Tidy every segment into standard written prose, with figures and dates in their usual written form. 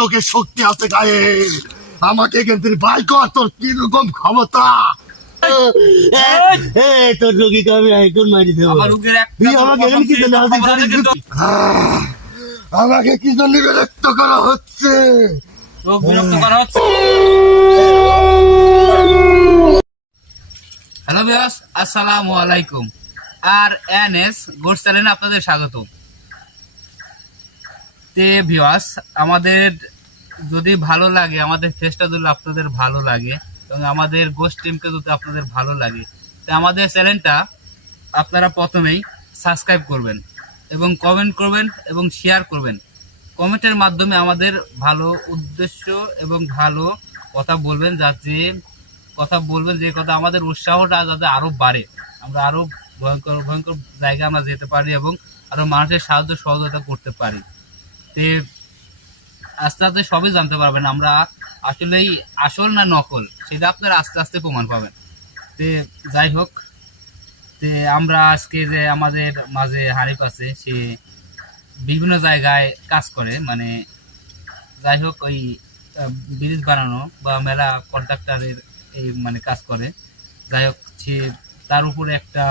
লোকের শক্তি আছে গায়ে। আমাকে এখান থেকে বাই কর, তোর কিরকম ক্ষমতা। তোর রোগীকে আমি আইকন মারি দেবো। তুই আমাকে এখানে কি জন্য আমাকে কি জন্য বিরক্ত করা হচ্ছে? হ্যালো ভিউয়ার্স, আসসালামু আলাইকুম। আর এনএস গোস চ্যানেলে আপনাদের স্বাগত। তে ভিউয়ার্স, আমাদের যদি ভালো লাগে, আমাদের চেষ্টা যদি আপনাদের ভালো লাগে এবং আমাদের গোস টিমকে যদি আপনাদের ভালো লাগে, তো আমাদের চ্যানেলটা আপনারা প্রথমেই সাবস্ক্রাইব করবেন এবং কমেন্ট করবেন এবং শেয়ার করবেন। কমেন্টের মাধ্যমে আমাদের ভালো উদ্দেশ্য এবং ভালো কথা বলবেন, যাতে যে কথা আমাদের উৎসাহটা যাতে আরো বাড়ে, আমরা আরো ভয়ঙ্কর ভয়ঙ্কর জায়গায় আমরা যেতে পারি এবং আরো মানুষের সাহায্য সহযোগিতা করতে পারি। তে আস্তে আস্তে সবই জানতে পারবেন আমরা আসলেই আসল না নকল, সেটা আপনারা আস্তে আস্তে প্রমাণ পাবেন। তে যাই হোক, তে আমরা আজকে যে আমাদের মাঝে হানিফ আছে, সে বিভিন্ন জায়গায় কাজ করে, মানে যাই হোক ওই ব্রিজ বানানো বা মেলা কন্ট্রাক্টরের এই মানে কাজ করে। যাই হোক, সে তার উপরে একটা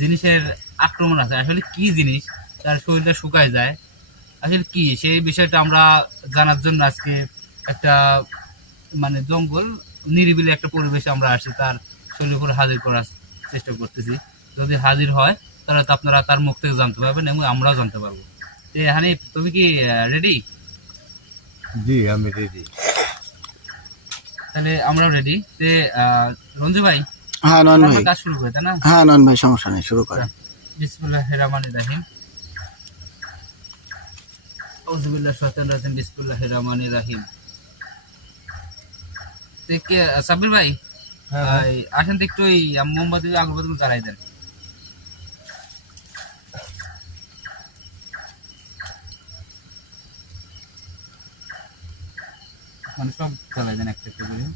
জিনিসের আক্রমণ আছে। আসলে কি জিনিস, তার শরীরটা শুকায় যায়, আসলে কি সেই বিষয়টা আমরা জানার জন্য আজকে একটা মানে জঙ্গল নিরিবিলি একটা পরিবেশে আমরা আসি, তার শরীরের উপর হাজির করার চেষ্টা করতেছি। যদি হাজির হয় তাহলে তো আপনারা তার মুখ থেকে জানতে পারবেন এবং আমরাও জানতে পারবো। হানিফ, তুমি কি রেডি? জি, আমি রেডি। তাহলে আমরাও রেডি। রঞ্জু ভাই, হ্যাঁ নন ভাই, কাজ শুরু করে, তাই না? হ্যাঁ নন ভাই, সমস্যা নেই, শুরু করেন। বিসমিল্লাহির রহমানির রহিম। আউযু বিল্লাহি শাইতানির রাজিম। বিসমিল্লাহির রহমানির রহিম। সাব্বির ভাই, আসেন তো একটু ওই মোমবাতি আগরবাতি জ্বালাই দেন। মানে সব জ্বালাই দেন একটা একটা করে।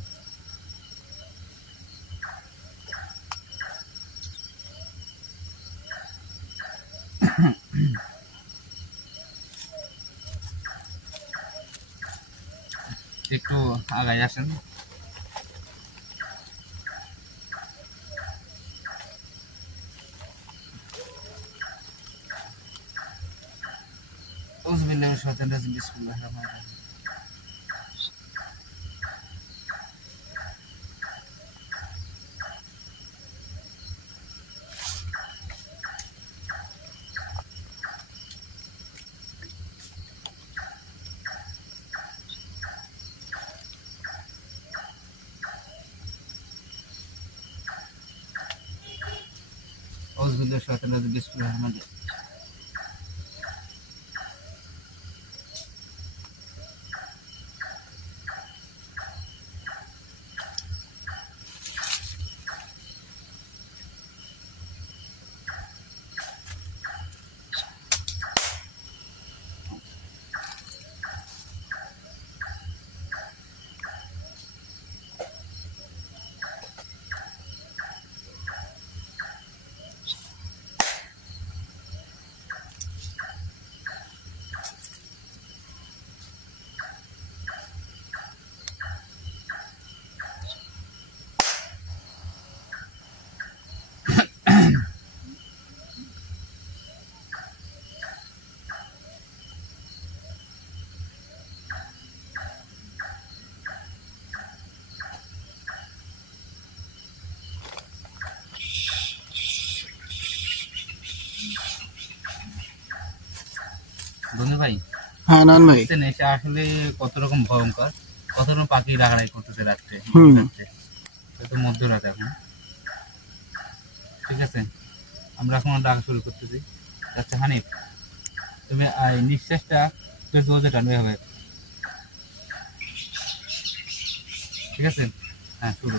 একটু আগায় আসেন। আউযু বিল্লাহি মিনাশ শাইতানির রাজিম। বিসমিল্লাহির রহমানির রহিম। আউযু বিল্লাহি শাইতানির রাজিম। বিসমিল্লাহির রহমানির রহিম। বন্ধু ভাই, হ্যাঁ নন ভাই, বুঝছেন এটা আসলে কত রকম ভয়ঙ্কর, কত রকম পাখি রাগাড়াই করতেছে রাত্রে। তো মধ্যরাত এখন, ঠিক আছে, আমরা এখন ডাকা শুরু করতেছি। আচ্ছা হানিফ, তুমি নিঃশ্বাসটা একটু জোরে টানবে হবে, ঠিক আছে? হ্যাঁ, শুরু।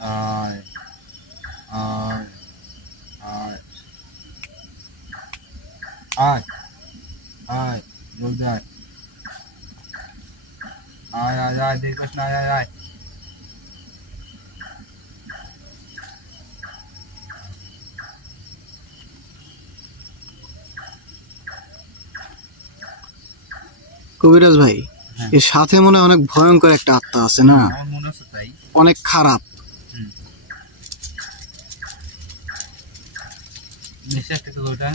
আয় আয় আয় আয় আয় জলদি আয় আয় আয় আয় দেরি করিস না, আয় আয় আয়। কবিরাজ ভাই, হ্যাঁ। এর সাথে মনে হয় অনেক ভয়ঙ্কর একটা আত্মা আছে না? আমার মনে হচ্ছে তাই। অনেক খারাপ। নিঃশ্বাস থেকে ওটা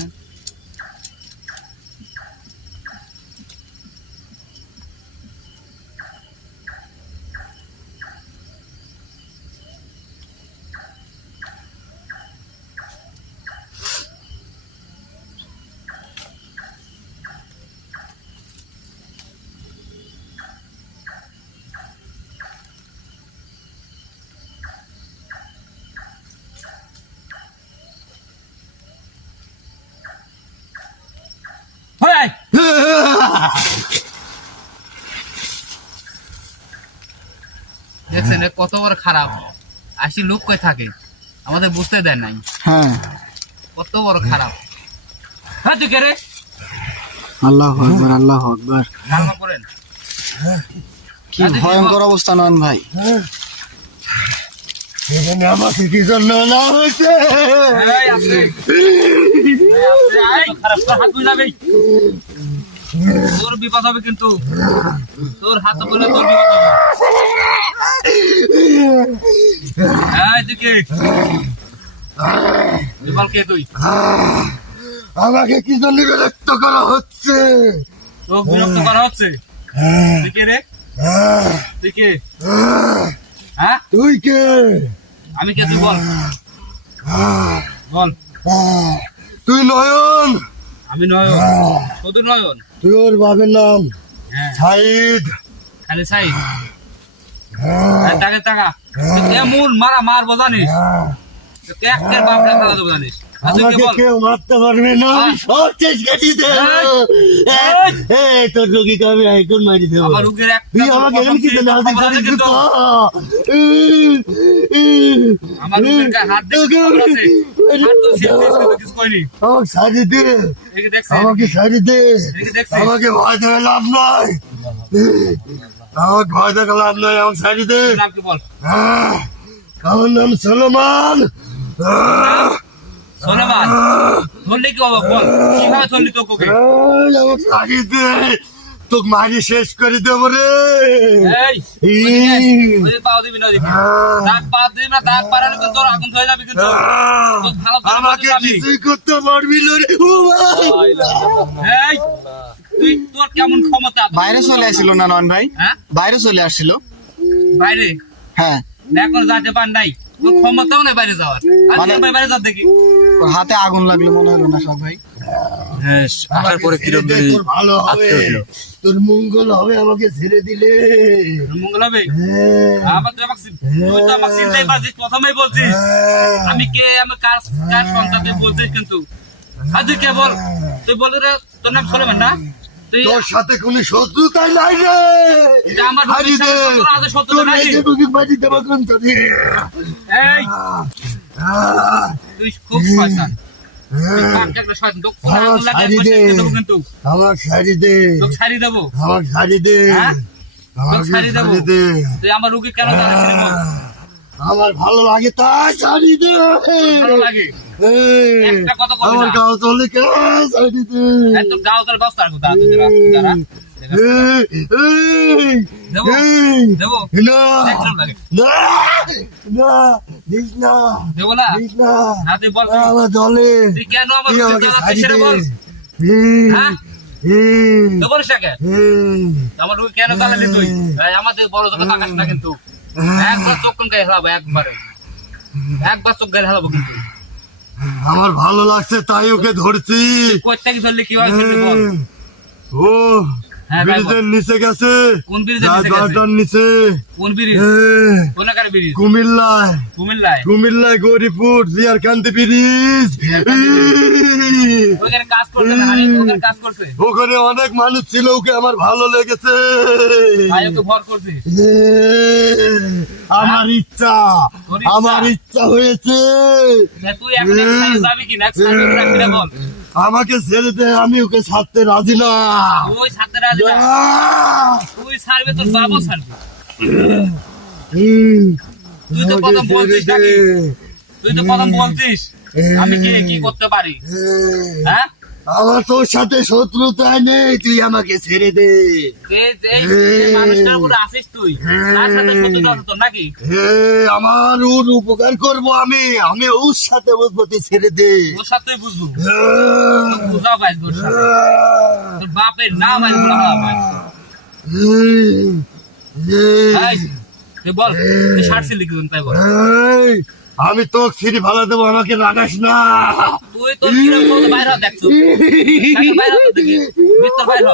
হয়। দেখছেন এ কত বড় খারাপ, আসি লোক কই থাকে, আমাদের বুঝতে দেয় নাই, হ্যাঁ, কত বড় খারাপ। হ্যাঁ তুই কে রে? আল্লাহু আকবার, আল্লাহু আকবার। কালমা করেন। কি ভয়ঙ্কর অবস্থা নয়ন ভাই। এখানে আমাকে কি জন্য না হয়েছে? এই আপনি এই খারাপ, তোর হাত ধুই যাবে, তোর বিপদ হবে কিন্তু, তোর হাত বলে তোর বিপদ হবে। এই তুই কে? বিপাল কে তুই? আমাকে কি জন্য বিরক্ত করা হচ্ছে? তোকে বিরক্ত করা হচ্ছে? তুই কে রে? তুই কে? হ্যাঁ তুই কে? আমি কে, তুই বল বল। তুই নয়ন? আমি নয়ন, শুধু নয়ন। তোর বাবার নাম হ্যাঁ সাইদ? খালি সাই টাকা টাকা এমন মারা মারবো জানিস, তোকে একের বাপটা খেলা দেবো জানিস। আর তুই কে আমাকে বল? কেউ মারতে পারবে না, আমি সব শেষ কেটে দেবো। এই তোর রোগীকে আমি এখন মারি দেবো। আমার রোগীর একটা তুই আমাকে এমন কি জানি হাতে খবর আছে ধরে কিন্তু। আমার রোগীর গায়ে হাত দিয়ে খবর আছে। হাত তো ছিঁড়ছিস কিন্তু কিছু কইনি। আমাকে শাড়ি দে, এদিকে দেখছিস? আমাকে শাড়ি দে। এদিকে দেখছিস? আমাকে ভয় দেখে লাভ নাই, আমাকে ভয় দেখে লাভ নাই, আমাকে শাড়ি দে। নাম কি বল? আমার নাম সলমান। সোলেমান। ধরলি কি হবে বল, কিভাবে ধরলি তোকে? আমাকে শাড়ি দে, তোকে মারি শেষ করে দেবো রে। এই ওই যে পাও দিবি না, ওদিকে দাগ পা দিবি না, দাগ পারালে কিন্তু তোর আগুন হয়ে যাবে কিন্তু। তোর ভালো করে আমাকে বলতে পারবি। কিছুই করতে পারবি না রে। ও এই তুই তোর কেমন ক্ষমতা? বাইরে চলে আসছিল না নয়ন ভাই? হ্যাঁ বাইরে চলে আসছিল। বাইরে হ্যাঁ, এখন যেতে পার নাই, তোর ক্ষমতাও নেই বাইরে যাওয়ার। আর মানে- তুই বাইরে যা দেখি। ওর হাতে আগুন লাগলো মনে হলো না সব ভাই? আসার পরে কিরকম তোর ভালো হবে, তোর মঙ্গল হবে আমাকে ছেড়ে দিলে। মঙ্গল হবে? হ্যাঁ, আমার তুই তো আমাকে চিন্তাই পারছিস, প্রথমেই বলছিস আমি কে, আমি কার কার সন্তান তুই বলছিস কিন্তু। আর তুই কে বল? তুই বল রে, তোর নাম সোলেমান না? তুই তোর সাথে কোনো শত্রুতাই নাই রে। এটা আমার হারি দে, তোর আগে শত্রুতা তোর নাই। এই যে বুকে মারি দেবো কিন্তু রে। এই তুই খুব শয়তান, তুই কাকে একটা শয়তান, তোকে পুরো আমার আগুন লাগিয়ে শাড়ি দে, বসিয়ে দেবো কিন্তু। আমার শাড়ি দে, তোকে ছাড়ি দেবো। আমার শাড়ি দে, হ্যাঁ? আমাকে তোকে ছাড়ি দেবো। শাড়ি দে। তুই আমার রুগী কেন জানিস বল? আমার ভালো লাগে তাই শাড়ি দে। ভালো লাগে এই, একটা কথা কবি আমার না। গাও চলে কে শাড়ি দে। এই তোর গাও তোর বস্তার কথা তুই দাঁড়া। এই, এই, দেবো এই, দেবো না, দেখলাম লাগে না, না, দিস না, দেবো না। দিস না, না তুই বল আমার জলে তুই কেন আমার তুই রুগী আমাকে জ্বালাচ্ছিস শাড়ি সেটা দে। বল। এই, হ্যাঁ? এই, দেবো না সেকে? এই, আমার রুগী কেন জ্বালালি তুই? এই আমাদের বড় চোখে তাকাস না কিন্তু। একবার চোখ কোন গায়ে হেলাবো, একবার চোখ গায়ে হেলাবো কিন্তু। আমার ভালো লাগছে তাই ওকে ধরছি। কই থেকে ধরলি কিভাবে ধরলি বল? ও হ্যাঁ, ভাই বল। ব্রিজের নিচে গেছে, কোন ব্রিজের নিচে গেছে? রাজবাড়িটার নিচে, কোন ব্রিজ? কোন এলাকার ব্রিজ? কুমিল্লায়, কুমিল্লায়? কুমিল্লায় গৌরীপুর জিয়ারকান্দি ব্রিজ। জিয়ারকান্দি ওখানে কাজ করছে না, মানে ওখানে কাজ করছে। ওখানে অনেক মানুষ ছিল, ওকে আমার ভালো লেগেছে। ভাই ওকে ভর করছে। আমার ইচ্ছা তোর ইচ্ছা? আমার ইচ্ছা হয়েছে। তুই এখন একসাথে যাবি কি না? একসাথে রাখবি না বল। আমাকে ছেড়ে দে, আমি ওকে ছাড়তে রাজি না। তুই ছাড়তে রাজি না? তুই ছাড়বে, তোর বাবু ছাড়বে। তুই তো প্রথম বলছিস নাকি? তুই তো প্রথম বলছিস আমি কি করতে পারি। হ্যাঁ, আমার তোর সাথে শত্রুতা নেই, তুই আমাকে ছেড়ে দে। যে মানুষটার উপরে আসিস তুই, তার সাথে শত্রুতা আছে তোর নাকি? আমার ওর উপকার করবো, আমি ওর সাথে বসবো, তুই ছেড়ে দে। ওর সাথে বুঝবো, বুঝাও ভাই, ওর সাথে তোর বাপের নাম আজ বলা ভাই। বল তুই ছাড়ছিলি কি তাই বল। আমি তো সিঁড়ি ভালো দেবো, আমাকে রাগাস না। তুই তোর কিরকম বাইর হ, দেখছো বাইর হ, দেখি ভিতর বাইর হ।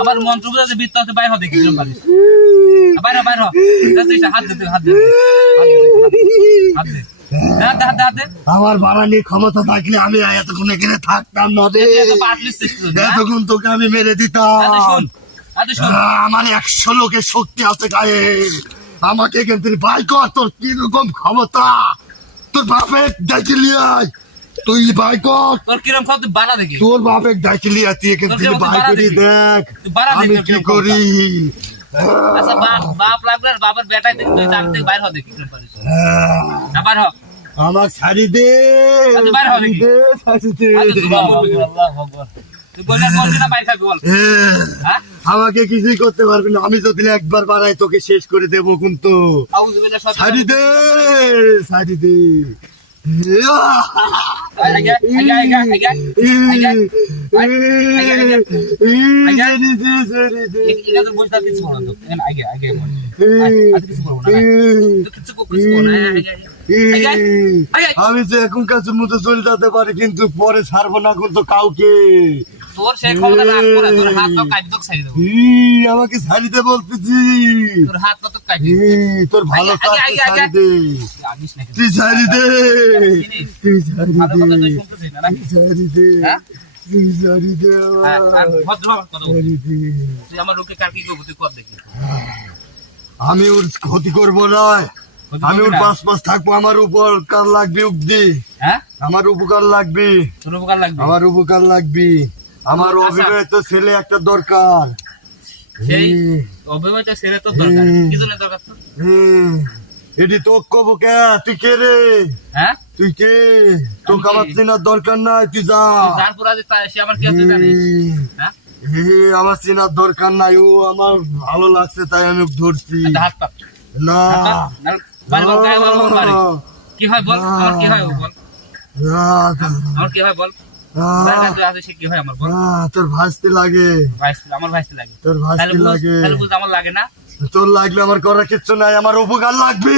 আমার মন্ত্র বুঝাতে ভিতর হতে বাইর হ, দেখি কিরকম পারিস। বাইর হ, বাইর হ, হাত দে, হাত দে, হাত দে, হাত দে, হাত দে। আমার বাড়ানির ক্ষমতা থাকলে আমি এতক্ষণ এখানে থাকতাম না রে। এতক্ষণ তোকে আমি মেরে দিতাম। আমার 100 লোকের শক্তি আছে গায়ে। আমাকে এখান থেকে বাই কর, তোর কিরকম ক্ষমতা, তোর বাপের ডাকিলি আয়, তুই বাই কর। তোর কিরকম ক্ষমতা বাড়া দেখি, তোর বাপের ডাকিলি আয়, তুই এখান থেকে বাই করি দেখ আমি কি করি। আচ্ছা বাপ লাগলে বাবার বেটাই দেখি, তুই তার থেকে বাইর হ, দেখি কিরকম পারিস। বাইর হ, আমার ছাড়ি দে, বাইর হ দেখি। আমাকে কিছুই করতে পারবি না, আমি যদি একবার বাড়াই তোকে শেষ করে দেবো কিন্তু। ছাড়ি দে, ছাড়ি দে। আমি তো এখন কাছে মতো চলে যেতে পারি, কিন্তু পরে ছাড়বো না কিন্তু কাউকে। তোর সেই ক্ষমতা রাখ করে, তোর হাত পা কাটি তোকে ছাড়ি দেবো। আমাকে ছাড়িতে বলতেছি, তোর হাত পা তো কাটি। তোর ভালো ছাড়ি দে, তুই ছাড়ি দে, তুই ছাড়ি দে, ছাড়ি দে, তুই ছাড়ি দে, তুই আমার লোকে কার কি করবো তুই কর দেখি। আমি ওর ক্ষতি করবো না, আমি ওর পাশ থাকবো। আমার উপকার লাগবে উগ্দি, আমার উপকার লাগবে, তোর উপকার লাগবে, আমার উপকার লাগবে। আমার অবিবাহিত ছেলে একটা দরকার। সেই অবিবাহিত ছেলে তো দরকার, কি জন্য দরকার তোর? এটি তো কব কে, তুই কে রে? হ্যাঁ, তুই কে? তোকে আমার চেনার দরকার নাই, তুই যা। জানপুর আছে, সে আমার কি আছে জানিস? হ্যাঁ, আমার চেনার দরকার নাই, ও আমার ভালো লাগছে তাই আমি ধরছি। হাত পা না, কি হয় বল, আমার কি হয় বল, আমার কি হয় বল, কি হয় আমার বল। তোর ভাসতে লাগে, আমার ভাসতে লাগে, তোর ভাসতে লাগে, আমার লাগে না। তোর লাগলে আমার করার কিচ্ছু নাই, আমার উপকার লাগবে,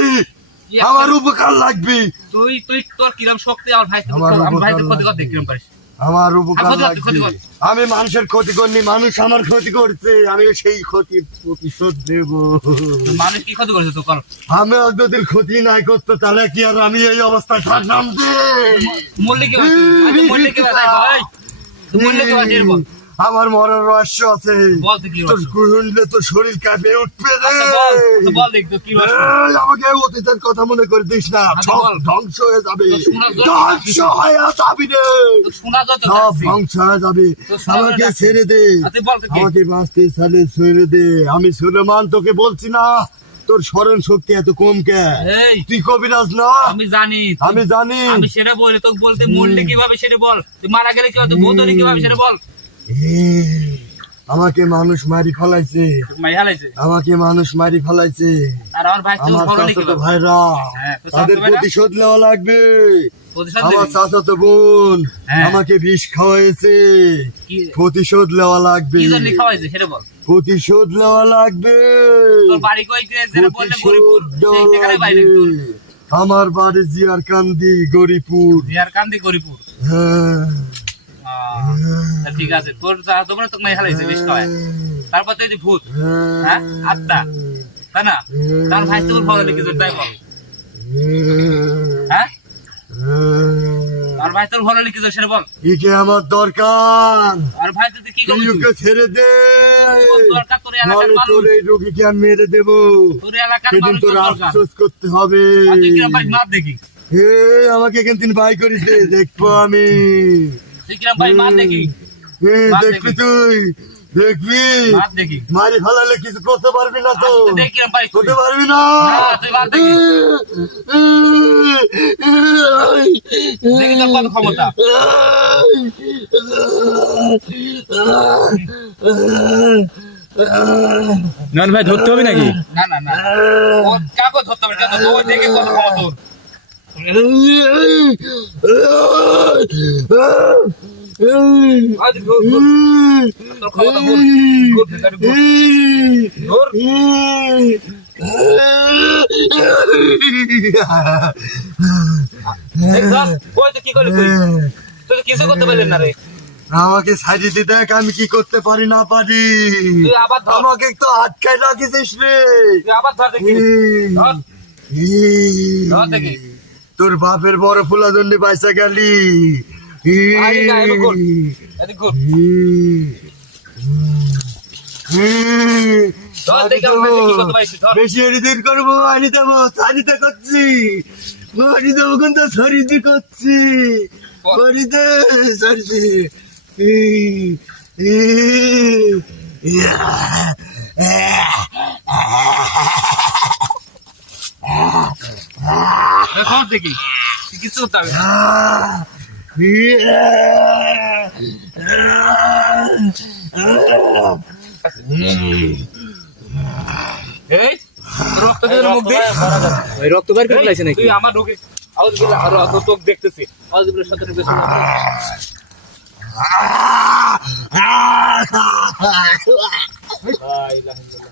আমার উপকার লাগবে। তুই তুই তোর কিরম শক্তি আমার ভাই, আমার ভাই ক্ষতি কর, দেখ কিরম পারিস। আমার উপকার লাগবে, আমি মানুষের ক্ষতি করিনি, মানুষ আমার ক্ষতি করছে, আমি সেই ক্ষতির প্রতিশোধ দেব। মানুষ কি ক্ষতি করেছে তো কর। আমি যদি ক্ষতি নাই করতো তাহলে কি আর আমি এই অবস্থায় থাকতাম? মরলে কি মরলে কি ভাই, মরলে কি ভাই বল। আমার মরার রহস্য আছে, বলতে কি তোর শুনলে তোর শরীর কাঁপে উঠবে রে। বল দেখ তো কি আমাকে অতীতের কথা মনে করে দিস না, সব ধ্বংস হয়ে যাবে, ধ্বংস হয়ে যাবি রে, সব ধ্বংস হয়ে যাবে। আমাকে ছেড়ে দে, আমাকে বাঁচতে ছেড়ে দে। আমি সুলেমান, তোকে বলছি না তোর স্মরণ শক্তি এত কম কে? তুই কবিরাজ না? আমি জানি, আমি জানি, আমি সেটা বলি তোকে, বলতে মরলে কিভাবে সেটা বল, তুই মারা গেলে কিভাবে, তুই ভূত হলে কিভাবে সেটা বল। আমাকে মানুষ মারি ফেলাইছে, আমাকে মানুষ মারি ফেলাইছে, আর আমার ভাই চাচাতো ভাইরা, তাদের প্রতিশোধ নেওয়া লাগবে। আমার চাচাতো বোন আমাকে বিষ খাওয়াইছে, প্রতিশোধ নেওয়া লাগবে, প্রতিশোধ নেওয়া লাগবে। আমার বাড়ি জিয়ারকান্দি গরিপুর, হ্যাঁ ঠিক আছে। তোর তোমার তোকে মাই হালাইছে বিষ খাওয়ায়, তারপর তুই ভূত, হ্যাঁ আত্মা, তাই না? তার ভাই তোর ভালো লিখেছে তাই বল, হ্যাঁ আর ভাই তোর ভালো লিখে সেটা বল। একে আমার দরকার। আর ভাই তুই কি করবি? তুই ওকে ছেড়ে দে। দরকার তোর এলাকার নাহলে মানুষ। তোর এই রোগীকে আমি মেরে দেবো। তোর এলাকার সেদিন মানুষ তোর দরকার। আফসোস করতে হবে। আর তুই কিরম ভাই মার দেখি। আমাকে এখান থেকে বাই করিস দে, দেখবো আমি। তুই কিরম ভাই মার দেখি। মার দেখবি দেখি। তুই দেখবি মার দেখি। মারি ফেলালে কিছু করতে পারবি না তো। আচ্ছা, দেখ কিরম ভাই তুই। করতে পারবি না। হ্যাঁ, তুই মার দেখি। দেখি তোর কত ক্ষমতা। নন ভাই ধরতে হবে নাকি? না না না ও কাকে ধরতে হবে কেন? ও দেখি কত ক্ষমতা তোর। আজ তোর ক্ষমতা বল। Good very good. ধর। দেখ ধর। ওই তো কি করলি তুই? তুই তো কিছু করতে পারলি না রে। আমাকে সাজিয়ে দেখ আমি কি করতে পারি না পারি। তুই আবার ধর। আমাকে তো আটকায় রাখিস রে। তুই আবার ধর দেখি। ধর। ধর দেখি। তোর বাপের বড় ফুলা জন্যে পয়সা গেলি। আরে না, এদিকে ঘুর। এদিকে ঘুর। ধর দেখি আমি বেশি কি করতে পারছি। ধর। বেশি এডিট করবো আনি দেবো সারিতে করছি আনি দেবো কিন্তু সরিতে করছি সরিতে সরিতে ধর দেখি। তুই কিছু করতে হবে না। এই রক্ত দিয়ে মুখ দে। ভাই রক্ত বের করে ফেলাইছে নাকি? তুই আমার ঢোকে আউজ বিলা আর তোক দেখতেছি। আউজ বিলা সাথে বেশি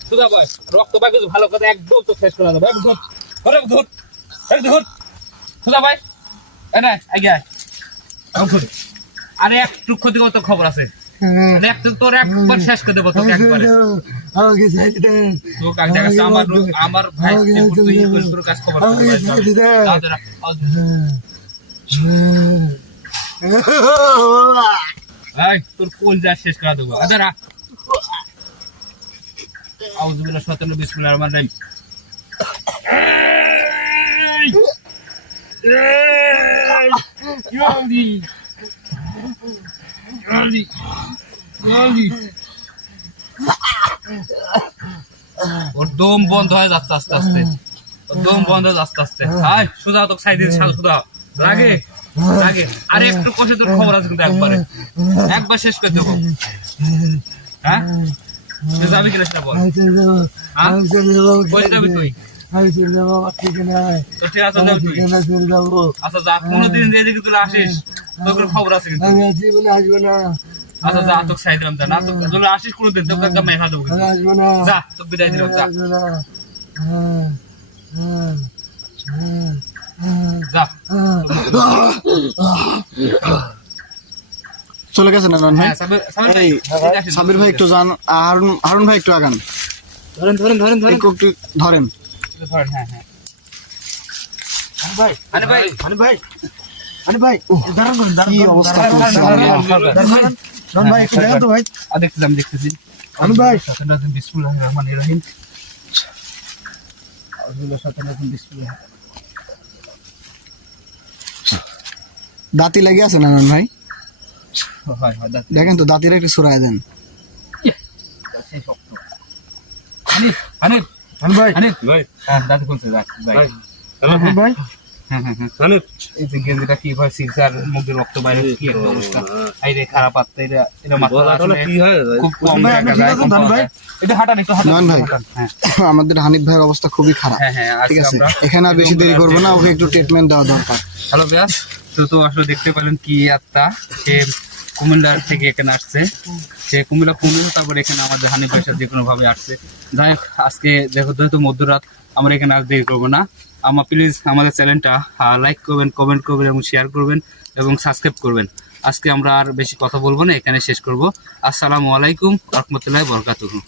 সুদা ভাই রক্ত ভাই কিছু ভালো কথা একদম তো শেষ করে দেবো। একদম ধর ধর ধর সুদা ভাই এনে আগে ধর। আরে একটু ক্ষতি কত খবর আছে। একটু তোর একবার শেষ করে দেবো তোকে একবারে। আমাকে ছেড়ে দেন তোকে এক জায়গায় আমার ভাই তুই তোর কাজ খবর তোর কোল যা শেষ করে দেবো। আদারা আউযুবিল্লাহি শাইতানির বিসমিল্লাহির রহমানির রহিম। জলদি জলদি জলদি। ওর দম বন্ধ হয়ে যাচ্ছে আস্তে আস্তে। ওর দম বন্ধ হয়ে আস্তে আস্তে। আয় সোজা তোকে সাইডে সোজা লাগে লাগে। আরে একটু কষে তোর খবর আছে কিন্তু একবারে একবার শেষ করে দেবো। হ্যাঁ তুই যাবি কিনা সেটা বল। কই যাবি তুই? তো ঠিক আছে যাবি তুই। আচ্ছা যা কোনোদিন এদিকে তুই আসিস তোর খবর আছে কিন্তু। আচ্ছা যা তোকে সাইড দিলাম যা না তোকে আসিস কোনোদিন তোকে একদম মেখা দেবো কিন্তু। যা তোকে বিদায় দিলাম যা যা। চলে গেছে না নন ভাই? হ্যাঁ সাবির ভাই এই সাবির ভাই একটু যান, হারুন ভাই একটু আগান, ধরেন ধরেন ধরেন ধরেন একটু ধরেন। ধরেন। হ্যাঁ হ্যাঁ ভাই আরে ভাই আরে ভাই আরে ভাই দাঁড়ান করুন কি অবস্থা করছে দাঁড়ান ভাই একটু দেখেন তো ভাই দেখতেছি আমি ভাই বিসমিল্লাহির রহমানির রহিম। বিসমিল্লাহ। দাঁতি লেগে আছে না নন ভাই? হয় হয় দাঁত দেখেন তো দাঁতিরা একটু সরাই দেন। সেই শক্ত। হানিফ হানিফ আমি ভাই হানিফ ভাই হ্যাঁ দাঁত খুলছে দাঁত ভাই। ভাই হ্যাঁ হ্যাঁ হ্যাঁ এই যে গেঞ্জিটা কি ভাই সিলসার মুখে রক্ত বাইরে কি একটা অবস্থা। এই রে খারাপ আত্মা এটা মাথা আসলে খুব কম ভাই, আপনি ঠিক আছেন ধন ভাই? এটা হাঁটান একটু হাঁটান। নন ভাই হ্যাঁ আমাদের হানিফ ভাইয়ের অবস্থা খুবই খারাপ। হ্যাঁ হ্যাঁ ঠিক আজকে আছে, আমরা এখানে আর বেশি দেরি করবো না, ওকে একটু ট্রিটমেন্ট দেওয়া দরকার। হ্যালো ব্যাস তো আসলে দেখতে পেলেন কি আত্মা সে কুমিল্লা থেকে এখানে আসছে। সে কুমিল্লা তারপর এখানে আমাদের হানিফ ভাইয়ের সাথে যে কোনো ভাবে আসছে। যাই হোক আজকে দেখো যেহেতু মধ্যরাত আমরা এখানে আর দেরি করবো না। প্লিজ আমাদের চ্যানেলটা লাইক করবেন, কমেন্ট করবেন এবং শেয়ার করবেন এবং সাবস্ক্রাইব করবেন। আজকে আমরা আর বেশি কথা বলবো না, এখানে শেষ করব। আসসালামু আলাইকুম ওয়া রাহমাতুল্লাহি ওয়া বারাকাতুহু।